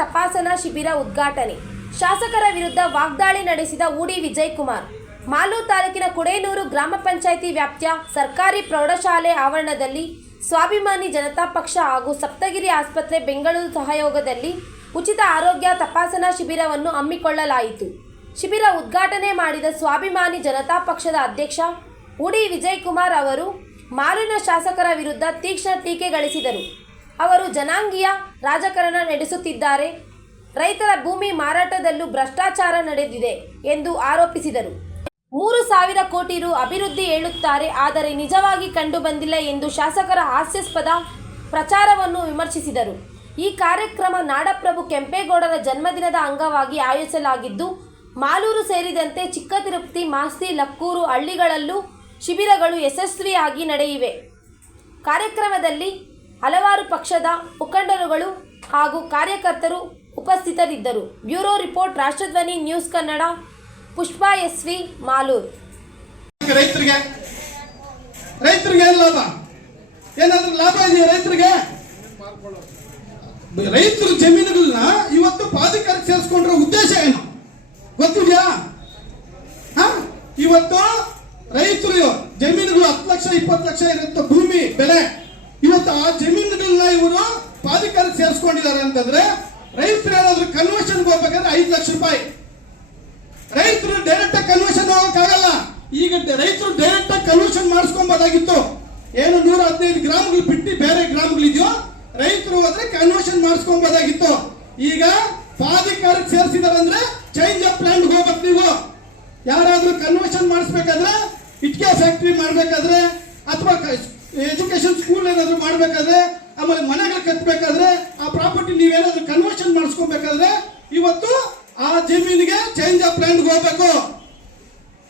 ತಪಾಸಣಾ ಶಿಬಿರ ಉದ್ಘಾಟನೆ. ಶಾಸಕರ ವಿರುದ್ಧ ವಾಗ್ದಾಳಿ ನಡೆಸಿದ ಊಡಿ ವಿಜಯಕುಮಾರ್. ಮಾಲೂರು ತಾಲೂಕಿನ ಕುಡೇನೂರು ಗ್ರಾಮ ಪಂಚಾಯಿತಿ ವ್ಯಾಪ್ತಿಯ ಸರ್ಕಾರಿ ಪ್ರೌಢಶಾಲೆ ಆವರಣದಲ್ಲಿ ಸ್ವಾಭಿಮಾನಿ ಜನತಾ ಪಕ್ಷ ಹಾಗೂ ಸಪ್ತಗಿರಿ ಆಸ್ಪತ್ರೆ ಬೆಂಗಳೂರು ಸಹಯೋಗದಲ್ಲಿ ಉಚಿತ ಆರೋಗ್ಯ ತಪಾಸಣಾ ಶಿಬಿರವನ್ನು ಹಮ್ಮಿಕೊಳ್ಳಲಾಯಿತು. ಶಿಬಿರ ಉದ್ಘಾಟನೆ ಮಾಡಿದ ಸ್ವಾಭಿಮಾನಿ ಜನತಾ ಪಕ್ಷದ ಅಧ್ಯಕ್ಷ ಊಡಿ ವಿಜಯಕುಮಾರ್ ಅವರು ಮಾಲೂರಿನ ಶಾಸಕರ ವಿರುದ್ಧ ತೀಕ್ಷ್ಣ ಟೀಕೆಗಳಿಸಿದರು. ಅವರು ಜನಾಂಗೀಯ ರಾಜಕಾರಣ ನಡೆಸುತ್ತಿದ್ದಾರೆ, ರೈತರ ಭೂಮಿ ಮಾರಾಟದಲ್ಲೂ ಭ್ರಷ್ಟಾಚಾರ ನಡೆದಿದೆ ಎಂದು ಆರೋಪಿಸಿದರು. 3,000 ಕೋಟಿ ರು ಅಭಿವೃದ್ಧಿ ಹೇಳುತ್ತಾರೆ, ಆದರೆ ನಿಜವಾಗಿ ಕಂಡು ಬಂದಿಲ್ಲ ಎಂದು ಶಾಸಕರ ಹಾಸ್ಯಾಸ್ಪದ ಪ್ರಚಾರವನ್ನು ವಿಮರ್ಶಿಸಿದರು. ಈ ಕಾರ್ಯಕ್ರಮ ನಾಡಪ್ರಭು ಕೆಂಪೇಗೌಡರ ಜನ್ಮದಿನದ ಅಂಗವಾಗಿ ಆಯೋಜಿಸಲಾಗಿದ್ದು, ಮಾಲೂರು ಸೇರಿದಂತೆ ಚಿಕ್ಕತಿರುಪತಿ, ಮಾಸ್ತಿ, ಲಕ್ಕೂರು ಹಳ್ಳಿಗಳಲ್ಲೂ ಶಿಬಿರಗಳು ಯಶಸ್ವಿಯಾಗಿ ನಡೆಯಿವೆ. ಕಾರ್ಯಕ್ರಮದಲ್ಲಿ ಹಲವಾರು ಪಕ್ಷದ ಮುಖಂಡರುಗಳು ಹಾಗೂ ಕಾರ್ಯಕರ್ತರು ಉಪಸ್ಥಿತರಿದ್ದರು. Bureau report, ರಾಷ್ಟ್ರಧ್ವನಿ news Kannada. Pushpa S V, Malur. ರೈತರಿಗೆ ಲಾಭ ಏನಾದ್ರೂ ಲಾಭ ಇದೆಯಾ? ರೈತರ ಜಮೀನುಗಳನ್ನ ಇವತ್ತು ಪ್ರಾಧಿಕಾರಕ್ಕೆ ಸೇರಿಸ್ಕೊಂಡ್ರ ಉದ್ದೇಶ ಏನು ಗೊತ್ತಿದ್ಯಾ? ಇವತ್ತು ರೈತರು ಜಮೀನುಗಳು 10 ಲಕ್ಷ 20 ಲಕ್ಷ ಇರುತ್ತ ಭೂಮಿ ಬೆಲೆ, ಇವತ್ತು ಆ ಜಮೀನುಗಳನ್ನ ಇವರು ಪ್ರಾಧಿಕಾರಕ್ಕೆ ಸೇರಿಸ್ಕೊಂಡಿದ್ದಾರೆ ಅಂತಂದ್ರೆ ರೈತರು ಏನಾದ್ರು ಕನ್ವರ್ಷನ್ ಹೋಗ್ಬೇಕಾದ್ರೆ 5 ಲಕ್ಷ ರೂಪಾಯಿ. ರೈತರು ಡೈರೆಕ್ಟ್ ಆಗಿ ಕನ್ವರ್ಷನ್ ಹೋಗಕ್ಕಾಗಲ್ಲ. ಈಗ ರೈತರು ಡೈರೆಕ್ಟ್ ಆಗಿ ಕನ್ವರ್ಷನ್ ಮಾಡಿಸ್ಕೊಬೋದಾಗಿತ್ತು. ಏನು 115 ಗ್ರಾಮಗಳು ಬಿಟ್ಟು ಬೇರೆ ಗ್ರಾಮಗಳಿದೆಯೋ ರೈತರು ಹೋದ್ರೆ ಕನ್ವರ್ಷನ್ ಮಾಡಿಸ್ಕೊಬೋದಾಗಿತ್ತು. ಈಗ ಪ್ರಾಧಿಕಾರಕ್ಕೆ ಸೇರಿಸಿದಾರೆ ಅಂದ್ರೆ ಚೇಂಜ್ ಆಫ್ ಪ್ಲಾನ್ ಹೋಗ್ಬೇಕು. ನೀವು ಯಾರಾದ್ರೂ ಕನ್ವರ್ಷನ್ ಮಾಡಿಸ್ಬೇಕಾದ್ರೆ, ಇಟ್ಕೆ ಫ್ಯಾಕ್ಟರಿ ಮಾಡ್ಬೇಕಾದ್ರೆ ಅಥವಾ ಎಜುಕೇಶನ್ ಸ್ಕೂಲ್ ಏನಾದ್ರು ಮಾಡ್ಬೇಕಾದ್ರೆ, ಆಮೇಲೆ ಮನೆಗಳು ಕಟ್ಟಬೇಕಾದ್ರೆ, ಆ ಪ್ರಾಪರ್ಟಿ ನೀವೇನಾದ್ರೂ ಕನ್ವರ್ಷನ್ ಮಾಡಿಸ್ಕೊಬೇಕಾದ್ರೆ ಇವತ್ತು ಆ ಜಮೀನಿಗೆ ಚೇಂಜ್ ಆಫ್ ಲ್ಯಾಂಡ್ ಹೋಗ್ಬೇಕು.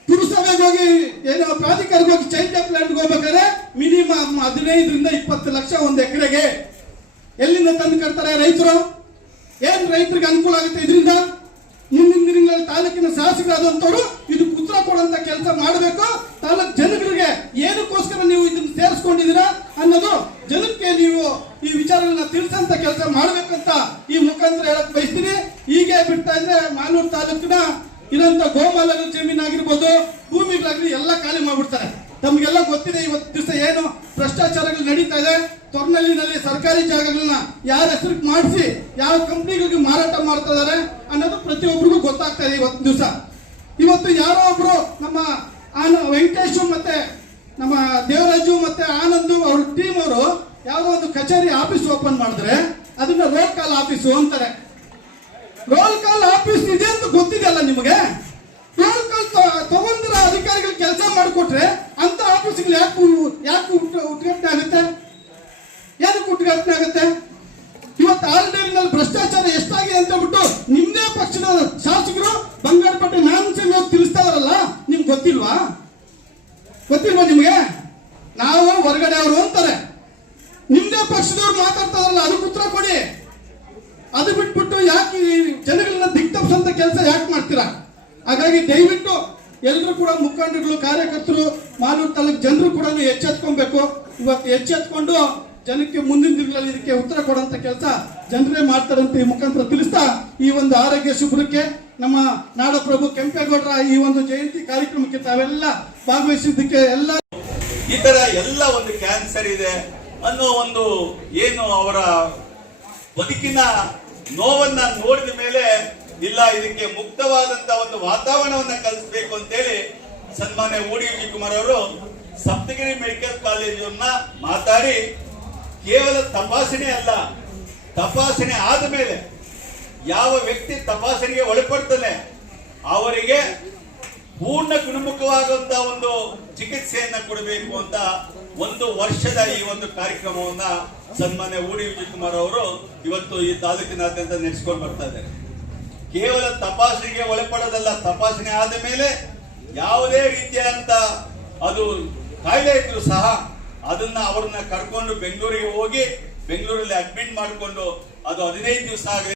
ಪುರಸಭೆಗೆ ಹೋಗಿ ಏನೋ ಪ್ರಾಧಿಕಾರಕ್ಕೆ ಹೋಗಿ ಚೇಂಜ್ ಆಫ್ ಲ್ಯಾಂಡ್ ಹೋಗ್ಬೇಕಾದ್ರೆ ಮಿನಿಮಮ್ 15ರಿಂದ 20 ಲಕ್ಷ ಒಂದು ಎಕರೆಗೆ. ಎಲ್ಲಿಂದ ತಂದು ಕಟ್ತಾರೆ ರೈತರು? ಏನ್ ರೈತರಿಗೆ ಅನುಕೂಲ ಆಗುತ್ತೆ ಇದರಿಂದ? ಮುಂದಿನ ದಿನಗಳಲ್ಲಿ ತಾಲೂಕಿನ ಶಾಸಕರಾದಂತವರು ಇದಕ್ಕೆ ಉತ್ತರ ಕೊಡುವಂತ ಕೆಲಸ ಮಾಡಬೇಕು. ತಾಲೂಕು ಜನಗಳಿಗೆ ಏನಕ್ಕೋಸ್ಕರ ನೀವು ಇದನ್ನ ಸೇರಿಸ್ಕೊಂಡಿದ್ದೀರಾ ಅನ್ನೋದು ಜನಕ್ಕೆ ನೀವು ಈ ವಿಚಾರಗಳನ್ನ ತಿಳಿಸಂತ ಕೆಲಸ ಮಾಡ್ಬೇಕಂತ ಈ ಮುಖಾಂತರ ಹೇಳಕ್ ಬಯಸ್ತೀನಿ. ಹೀಗೆ ಬಿಡ್ತಾ ಇದ್ರೆ ಮಾಲೂರು ತಾಲೂಕಿನ ಇರೋಂಥ ಗೋಮಾಲಗಳ ಜಮೀನಾಗಿರ್ಬೋದು, ಭೂಮಿಗಳಾಗ್ಲಿ ಎಲ್ಲ ಖಾಲಿ ಮಾಡ್ಬಿಡ್ತಾರೆ. ತಮ್ಗೆಲ್ಲ ಗೊತ್ತಿದೆ ಇವತ್ತು ದಿವಸ ಏನು ಭ್ರಷ್ಟಾಚಾರಗಳು ನಡೀತಾ ಇದೆ. ತೊರ್ನಳ್ಳಿನಲ್ಲಿ ಸರ್ಕಾರಿ ಜಾಗಗಳನ್ನ ಯಾರ ಹೆಸರಿಗೆ ಮಾಡಿಸಿ ಯಾವ ಕಂಪ್ನಿಗಳಿಗೆ ಮಾರಾಟ ಮಾಡ್ತಾ ಇದಾರೆ ಅನ್ನೋದು ಪ್ರತಿಯೊಬ್ಬರಿಗೂ ಗೊತ್ತಾಗ್ತಾ ಇದೆ ಇವತ್ತು ದಿವಸ. ಇವತ್ತು ಯಾರೋ ಒಬ್ರು ನಮ್ಮ ವೆಂಕಟೇಶು ಮತ್ತೆ ನಮ್ಮ ದೇವರಾಜು ಮತ್ತೆ ಆನಂದ್ ಅವ್ರ ಟೀಮ್ ಅವರು ಯಾವುದೋ ಒಂದು ಕಚೇರಿ ಆಫೀಸ್ ಓಪನ್ ಮಾಡಿದ್ರೆ ಅದನ್ನ ರೋಲ್ ಕಾಲ್ ಆಫೀಸು ಅಂತಾರೆ. ರೋಲ್ ಕಾಲ್ ಆಫೀಸ್ ಇದೆ ಅಂತ ಗೊತ್ತಿದೆಯಲ್ಲ ನಿಮಗೆ? ರೋಲ್ ಕಾಲ್ ತಗೊಂಡ್ರ ಅಧಿಕಾರಿಗಳು ಕೆಲಸ ಮಾಡಿಕೊಟ್ರೆ ಅಂತ ಆಫೀಸ್ಗಳು ಯಾಕೆ ಉದ್ಘಾಟನೆ ಆಗುತ್ತೆ? ಏನಕ್ಕೆ ಉದ್ಘಾಟನೆ ಆಗುತ್ತೆ? ಇವತ್ತು ಆಲ್ರೆಡಿ ಭ್ರಷ್ಟಾಚಾರ ಎಷ್ಟಾಗಿದೆ ಅಂತ ಬಿಟ್ಟು ನಿಮ್ದೇ ಪಕ್ಷದ ಶಾಸಕರು ಬಂಗಾರಪೇಟೆ ನಾಮಸೇನೆ ತಿಳಿಸ್ತಾರಲ್ಲ, ನಿಮ್ಗೆ ಗೊತ್ತಿಲ್ವಾ ನಿಮ್ಗೆ? ನಾವು ಹೊರಗಡೆ ಅವರು ಅಂತಾರೆ, ನಿಮ್ದೇ ಪಕ್ಷದವ್ರು ಮಾತಾಡ್ತಾರಲ್ಲ, ಅದಕ್ಕೆ ಉತ್ತರ ಕೊಡಿ. ಅದು ಬಿಟ್ಬಿಟ್ಟು ಯಾಕೆ ಜನಗಳನ್ನ ದಿಕ್ತಪ್ಸಂತ ಕೆಲಸ ಯಾಕೆ ಮಾಡ್ತೀರಾ? ಹಾಗಾಗಿ ದಯವಿಟ್ಟು ಎಲ್ಲರೂ ಕೂಡ ಮುಖಂಡರುಗಳು, ಕಾರ್ಯಕರ್ತರು, ಮಾಲೂರು ತಾಲೂಕು ಜನರು ಕೂಡ ಎಚ್ಚೆತ್ಕೊಬೇಕು. ಇವತ್ತು ಎಚ್ಚೆತ್ಕೊಂಡು ಜನಕ್ಕೆ ಮುಂದಿನ ದಿನಗಳಲ್ಲಿ ಇದಕ್ಕೆ ಉತ್ತರ ಕೊಡುವಂತ ಕೆಲಸ ಜನರೇ ಮಾಡ್ತಾರಂತ ಈ ಮುಖಾಂತರ ತಿಳಿಸ್ತಾ, ಈ ಒಂದು ಆರೋಗ್ಯ ಶಿಬಿರಕ್ಕೆ ನಮ್ಮ ನಾಡಪ್ರಭು ಕೆಂಪೇಗೌಡರ ಈ ಒಂದು ಜಯಂತಿ ಕಾರ್ಯಕ್ರಮಕ್ಕೆ ತಾವೆಲ್ಲ ಭಾಗವಹಿಸಿದ್ದಕ್ಕೆ ಎಲ್ಲ ಈ ತರ ಎಲ್ಲ ಒಂದು ಕ್ಯಾನ್ಸರ್ ಇದೆ ಅನ್ನೋ ಒಂದು ಏನು ಅವರ ಬದುಕಿನ ನೋವನ್ನ ನೋಡಿದ ಮೇಲೆ ಇಲ್ಲ, ಇದಕ್ಕೆ ಮುಕ್ತವಾದಂತ ಒಂದು ವಾತಾವರಣವನ್ನ ಕಲಿಸಬೇಕು ಅಂತೇಳಿ ಸನ್ಮಾನ್ಯ ಊಡಿ ವಿಜಯಕುಮಾರ್ ಅವರು ಸಪ್ತಗಿರಿ ಮೆಡಿಕಲ್ ಕಾಲೇಜನ್ನ ಮಾತಾಡಿ ಕೇವಲ ತಪಾಸಣೆ ಅಲ್ಲ, ತಪಾಸಣೆ ಆದ ಮೇಲೆ ಯಾವ ವ್ಯಕ್ತಿ ತಪಾಸಣೆಗೆ ಒಳಪಡ್ತಾನೆ ಅವರಿಗೆ ಪೂರ್ಣ ಗುಣಮುಖವಾದಂತಹ ಒಂದು ಚಿಕಿತ್ಸೆಯನ್ನ ಕೊಡಬೇಕು ಅಂತ 1 ವರ್ಷದ ಈ ಒಂದು ಕಾರ್ಯಕ್ರಮವನ್ನ ಸನ್ಮಾನ್ಯ ಊಡಿ ವಿಜಯಕುಮಾರ್ ಅವರು ಇವತ್ತು ಈ ತಾಲೂಕಿನಾದ್ಯಂತ ನಡೆಸಿಕೊಂಡು ಬರ್ತಾ ಇದ್ದಾರೆ. ಕೇವಲ ತಪಾಸಣೆಗೆ ಒಳಪಡೋದಲ್ಲ, ತಪಾಸಣೆ ಆದ ಮೇಲೆ ಯಾವುದೇ ರೀತಿಯಾದಂತ ಅದು ಕಾಯಿಲೆ ಇದ್ರು ಸಹ ಅದನ್ನ ಅವ್ರನ್ನ ಕರ್ಕೊಂಡು ಬೆಂಗಳೂರಿಗೆ ಹೋಗಿ ಬೆಂಗಳೂರಲ್ಲಿ ಅಡ್ಮಿಟ್ ಮಾಡಿಕೊಂಡು ಅದು 15 ದಿವಸ